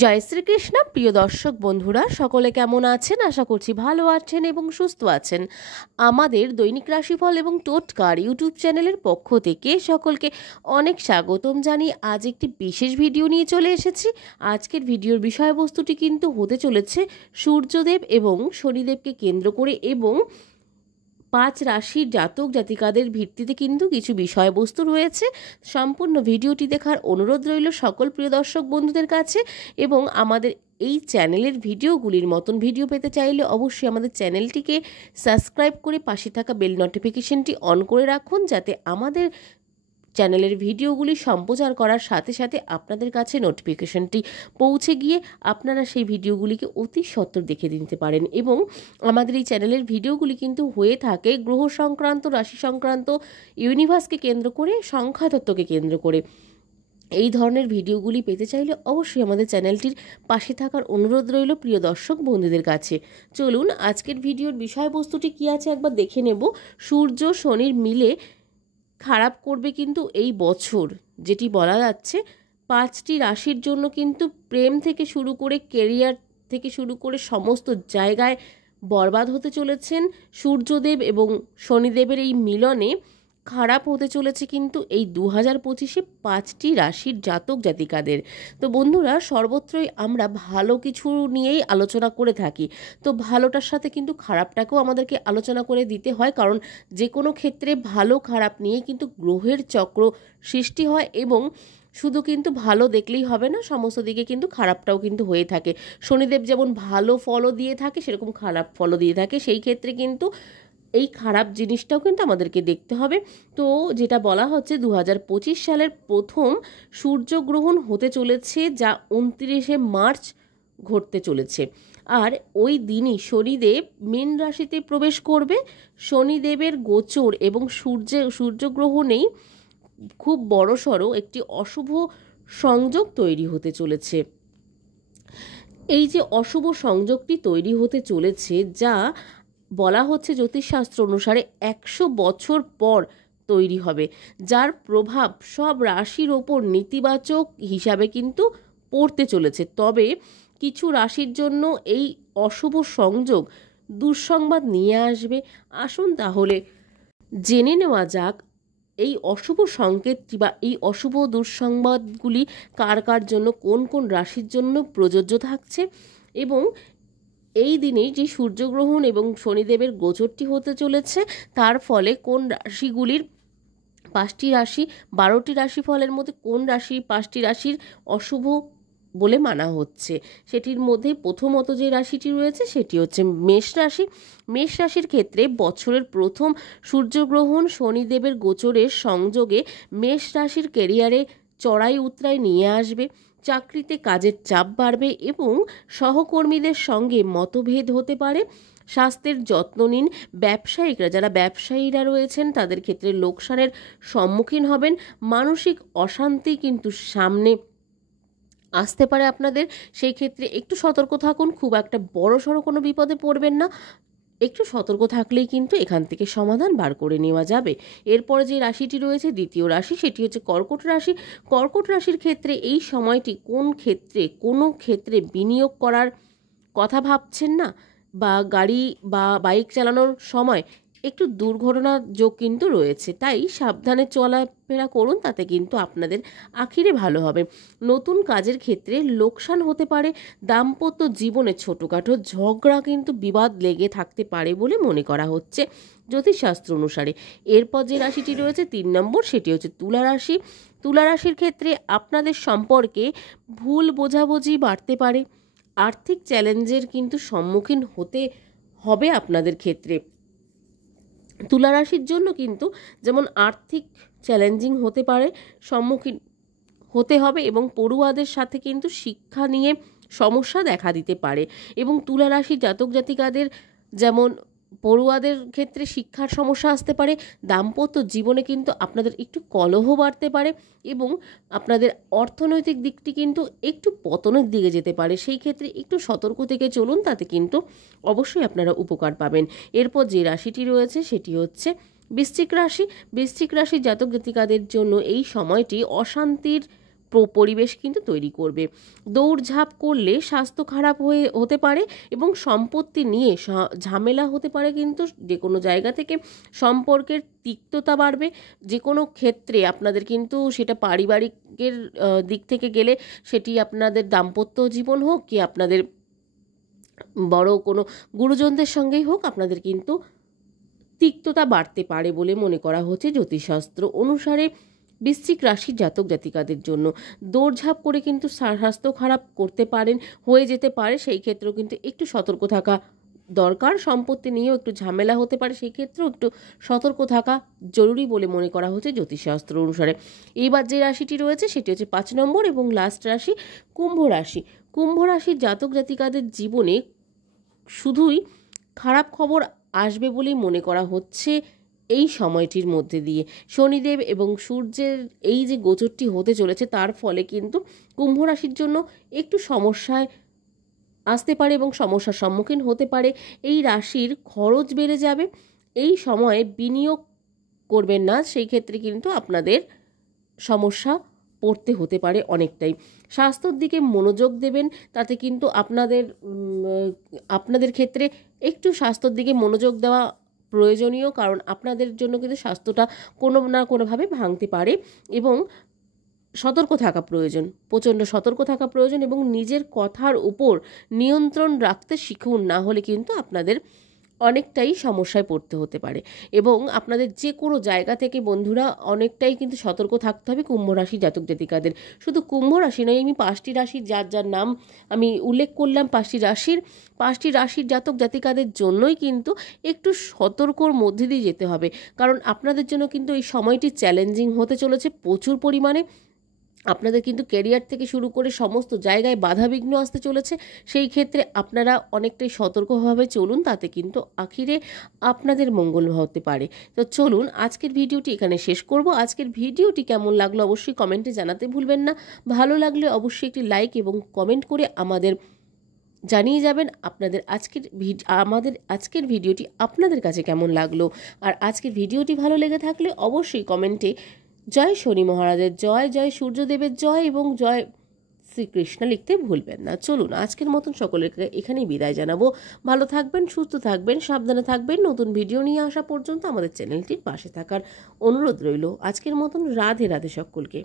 জয় শ্রীকৃষ্ণ। প্রিয় দর্শক বন্ধুরা, সকলে কেমন আছেন? আশা করছি ভালো আছেন এবং সুস্থ আছেন। আমাদের দৈনিক রাশিফল এবং টোটকার ইউটিউব চ্যানেলের পক্ষ থেকে সকলকে অনেক স্বাগতম জানিয়ে আজ একটি বিশেষ ভিডিও নিয়ে চলে এসেছি। আজকের ভিডিওর বিষয়বস্তুটি কিন্তু হতে চলেছে সূর্যদেব এবং শনিদেবকে কেন্দ্র করে এবং 5 রাশির জাতক জাতিকাদের ভিত্তিতে কিন্তু কিছু বিষয়বস্তু রয়েছে। সম্পূর্ণ ভিডিওটি দেখার অনুরোধ রইল সকল প্রিয় দর্শক বন্ধুদের কাছে। এবং আমাদের এই চ্যানেলের ভিডিওগুলির মতন ভিডিও পেতে চাইলে অবশ্যই আমাদের চ্যানেলটিকে সাবস্ক্রাইব করে পাশে থাকা বেল নোটিফিকেশনটি অন করে রাখুন, যাতে আমাদের চ্যানেলের ভিডিওগুলি সম্প্রচার করার সাথে সাথে আপনাদের কাছে নোটিফিকেশনটি পৌঁছে গিয়ে আপনারা সেই ভিডিওগুলিকে অতি সত্বর দেখে নিতে পারেন। এবং আমাদের এই চ্যানেলের ভিডিওগুলি কিন্তু হয়ে থাকে গ্রহ সংক্রান্ত, রাশি সংক্রান্ত, ইউনিভার্সকে কেন্দ্র করে, সংখ্যাতত্ত্বকে কেন্দ্র করে। এই ধরনের ভিডিওগুলি পেতে চাইলে অবশ্যই আমাদের চ্যানেলটির পাশে থাকার অনুরোধ রইল প্রিয় দর্শক বন্ধুদের কাছে। চলুন আজকের ভিডিওর বিষয়বস্তুটি কী আছে একবার দেখে নেব। সূর্য শনির মিলে খারাপ করবে কিন্তু এই বছর, যেটি বলা যাচ্ছে 5টি রাশির জন্য কিন্তু প্রেম থেকে শুরু করে কেরিয়ার থেকে শুরু করে সমস্ত জায়গায় বরবাদ হতে চলেছেন। সূর্যদেব এবং শনিদেবের এই মিলনে খারাপ হতে চলেছে কিন্তু এই 2025-এ 5টি রাশির জাতক জাতিকাদের। তো বন্ধুরা, সর্বত্রই আমরা ভালো কিছু নিয়েই আলোচনা করে থাকি, তো ভালোটার সাথে কিন্তু খারাপটাকেও আমাদেরকে আলোচনা করে দিতে হয়, কারণ যে কোনো ক্ষেত্রে ভালো খারাপ নিয়েই কিন্তু গ্রহের চক্র সৃষ্টি হয় এবং শুধু কিন্তু ভালো দেখলেই হবে না, সমস্ত দিকে কিন্তু খারাপটাও কিন্তু হয়ে থাকে। শনিদেব যেমন ভালো ফলও দিয়ে থাকে, সেরকম খারাপ ফলও দিয়ে থাকে। সেই ক্ষেত্রে কিন্তু এই খারাপ জিনিসটাও কিন্তু আমাদেরকে দেখতে হবে। তো যেটা বলা হচ্ছে 2025 সালের প্রথম সূর্যগ্রহণ হতে চলেছে, যা 29শে মার্চ ঘটতে চলেছে। আর ওই দিনই শনিদেব মীন রাশিতে প্রবেশ করবে। শনিদেবের গোচর এবং সূর্যগ্রহণেই খুব বড়সড় একটি অশুভ সংযোগ তৈরি হতে চলেছে। এই যে অশুভ সংযোগটি তৈরি হতে চলেছে, যা বলা হচ্ছে জ্যোতিষশাস্ত্র অনুসারে 100 বছর পর তৈরি হবে, যার প্রভাব সব রাশির ওপর নেতিবাচক হিসাবে কিন্তু পড়তে চলেছে। তবে কিছু রাশির জন্য এই অশুভ সংযোগ দুঃসংবাদ নিয়ে আসবে। আসুন তাহলে জেনে নেওয়া যাক এই অশুভ সংকেতটি বা এই অশুভ দুঃসংবাদগুলি কার কার জন্য, কোন কোন রাশির জন্য প্রযোজ্য থাকছে, এবং এই দিনে যে সূর্যগ্রহণ এবং শনিদেবের গোচরটি হতে চলেছে তার ফলে কোন রাশিগুলির 5টি রাশি 12টি রাশি ফলের মধ্যে কোন রাশি 5টি রাশির অশুভ বলে মানা হচ্ছে। সেটির মধ্যে প্রথমত যে রাশিটি রয়েছে সেটি হচ্ছে মেষ রাশি। মেষ রাশির ক্ষেত্রে বছরের প্রথম সূর্যগ্রহণ শনিদেবের গোচরের সংযোগে মেষ রাশির কেরিয়ারে চড়াই উতরাই নিয়ে আসবে। চাকরিতে কাজের চাপ বাড়বে এবং সহকর্মীদের সঙ্গে মতভেদ হতে পারে। স্বাস্থ্যের যত্ন নিন। যারা ব্যবসায়ীরা রয়েছেন তাদের ক্ষেত্রে লোকসানের সম্মুখীন হবেন। মানসিক অশান্তি কিন্তু সামনে আসতে পারে আপনাদের, সেই ক্ষেত্রে একটু সতর্ক থাকুন। খুব একটা বড়সড় কোনো বিপদে পড়বেন না, একটু সতর্ক থাকলেই কিন্তু এখান থেকে সমাধান বার করে নেওয়া যাবে। এরপরে যে রাশিটি রয়েছে দ্বিতীয় রাশি, সেটি হচ্ছে কর্কট রাশি। কর্কট রাশির ক্ষেত্রে এই সময়টি কোনো ক্ষেত্রে বিনিয়োগ করার কথা ভাবছেন না, বা গাড়ি বা বাইক চালানোর সময় একটু দুর্ঘটনার যোগ কিন্তু রয়েছে, তাই সাবধানে চলাফেরা করুন, তাতে কিন্তু আপনাদের আখিরে ভালো হবে। নতুন কাজের ক্ষেত্রে লোকসান হতে পারে। দাম্পত্য জীবনে ছোটোখাটো ঝগড়া কিন্তু বিবাদ লেগে থাকতে পারে বলে মনে করা হচ্ছে জ্যোতিষশাস্ত্র অনুসারে। এরপর যে রাশিটি রয়েছে 3 নম্বর, সেটি হচ্ছে তুলা রাশি। তুলা রাশির ক্ষেত্রে আপনাদের সম্পর্কে ভুল বোঝাবুঝি বাড়তে পারে। আর্থিক চ্যালেঞ্জের কিন্তু সম্মুখীন হতে হবে আপনাদের ক্ষেত্রে। তুলা রাশির জন্য কিন্তু যেমন আর্থিক চ্যালেঞ্জিং হতে পারে, সম্মুখীন হতে হবে, এবং পড়ুয়াদের সাথে কিন্তু শিক্ষা নিয়ে সমস্যা দেখা দিতে পারে। এবং তুলা রাশির জাতক জাতিকাদের যেমন পড়ুয়াদের ক্ষেত্রে শিক্ষার সমস্যা আসতে পারে। দাম্পত্য জীবনে কিন্তু আপনাদের একটু কলহ বাড়তে পারে এবং আপনাদের অর্থনৈতিক দিকটি কিন্তু একটু পতনের দিকে যেতে পারে। সেই ক্ষেত্রে একটু সতর্ক থেকে চলুন, তাতে কিন্তু অবশ্যই আপনারা উপকার পাবেন। এরপর যে রাশিটি রয়েছে সেটি হচ্ছে বৃশ্চিক রাশি। বৃশ্চিক রাশির জাতক জাতিকাদের জন্য এই সময়টি অশান্তির পরিবেশ কিন্তু তৈরি করবে। দৌড়ঝাঁপ করলে স্বাস্থ্য খারাপ হতে পারে এবং সম্পত্তি নিয়ে ঝামেলা হতে পারে, কিন্তু যে কোনো জায়গা থেকে সম্পর্কের তিক্ততা বাড়বে। যে কোনো ক্ষেত্রে আপনাদের কিন্তু সেটা পারিবারিকের দিক থেকে গেলে সেটি আপনাদের দাম্পত্য জীবন হোক কি আপনাদের বড় কোনো গুরুজনদের সঙ্গেই হোক, আপনাদের কিন্তু তিক্ততা বাড়তে পারে বলে মনে করা হচ্ছে জ্যোতিষশাস্ত্র অনুসারে। বৃশ্চিক রাশির জাতক জাতিকাদের জন্য দৌড়ঝাঁপ করে কিন্তু স্বাস্থ্য খারাপ হয়ে যেতে পারে, সেই ক্ষেত্রেও কিন্তু একটু সতর্ক থাকা দরকার। সম্পত্তি নিয়েও একটু ঝামেলা হতে পারে, সেই ক্ষেত্রেও একটু সতর্ক থাকা জরুরি বলে মনে করা হচ্ছে জ্যোতিষশাস্ত্র অনুসারে। এইবার যে রাশিটি রয়েছে সেটি হচ্ছে 5 নম্বর এবং লাস্ট রাশি কুম্ভ রাশি। কুম্ভ রাশির জাতক জাতিকাদের জীবনে শুধুই খারাপ খবর আসবে বলেই মনে করা হচ্ছে এই সময়টির মধ্যে দিয়ে। শনিদেব এবং সূর্যের এই যে গোচরটি হতে চলেছে তার ফলে কিন্তু কুম্ভ রাশির জন্য একটু সমস্যায় আসতে পারে এবং সমস্যার সম্মুখীন হতে পারে। এই রাশির খরচ বেড়ে যাবে, এই সময়ে বিনিয়োগ করবেন না, সেই ক্ষেত্রে কিন্তু আপনাদের সমস্যা পড়তে হতে পারে অনেকটাই। স্বাস্থ্যের দিকে মনোযোগ দেবেন, তাতে কিন্তু আপনাদের ক্ষেত্রে একটু স্বাস্থ্যের দিকে মনোযোগ দেওয়া প্রয়োজনীয়, কারণ আপনাদের জন্য কিন্তু স্বাস্থ্যটা কোনো না কোনোভাবে ভাঙতে পারে এবং সতর্ক থাকা প্রয়োজন, প্রচণ্ড সতর্ক থাকা প্রয়োজন এবং নিজের কথার উপর নিয়ন্ত্রণ রাখতে শিখুন, না হলে কিন্তু আপনাদের অনেকটাই সমস্যায় পড়তে হতে পারে। এবং আপনাদের যে কোনো জায়গা থেকে বন্ধুরা অনেকটাই কিন্তু সতর্ক থাকতে হবে কুম্ভ রাশি জাতক জাতিকাদের। শুধু কুম্ভ রাশি নয়, আমি 5টি রাশির যার নাম আমি উল্লেখ করলাম, 5টি রাশির জাতক জাতিকাদের জন্যই কিন্তু একটু সতর্কর মধ্যে দিয়ে যেতে হবে, কারণ আপনাদের জন্য কিন্তু এই সময়টি চ্যালেঞ্জিং হতে চলেছে প্রচুর পরিমাণে। আপনাদের কিন্তু ক্যারিয়ার থেকে শুরু করে সমস্ত জায়গায় বাধাবিঘ্ন আসতে চলেছে, সেই ক্ষেত্রে আপনারা অনেকটাই সতর্কভাবে চলুন, তাতে কিন্তু আখিরে আপনাদের মঙ্গল হতে পারে। তো চলুন আজকের ভিডিওটি এখানে শেষ করব। আজকের ভিডিওটি কেমন লাগলো অবশ্যই কমেন্টে জানাতে ভুলবেন না। ভালো লাগলে অবশ্যই একটি লাইক এবং কমেন্ট করে আমাদের জানিয়ে যাবেন আমাদের আজকের ভিডিওটি আপনাদের কাছে কেমন লাগলো। আর আজকের ভিডিওটি ভালো লেগে থাকলে অবশ্যই কমেন্টে জয় শনি মহারাজের জয়, জয় সূর্যদেবের জয় এবং জয় শ্রীকৃষ্ণ লিখতে ভুলবেন না। চলুন আজকের মতন সকলের এখানেই বিদায় জানাবো। ভালো থাকবেন, সুস্থ থাকবেন, সাবধানে থাকবেন। নতুন ভিডিও নিয়ে আসা পর্যন্ত আমাদের চ্যানেলটির পাশে থাকার অনুরোধ রইল। আজকের মতন রাধে রাধে সকলকে।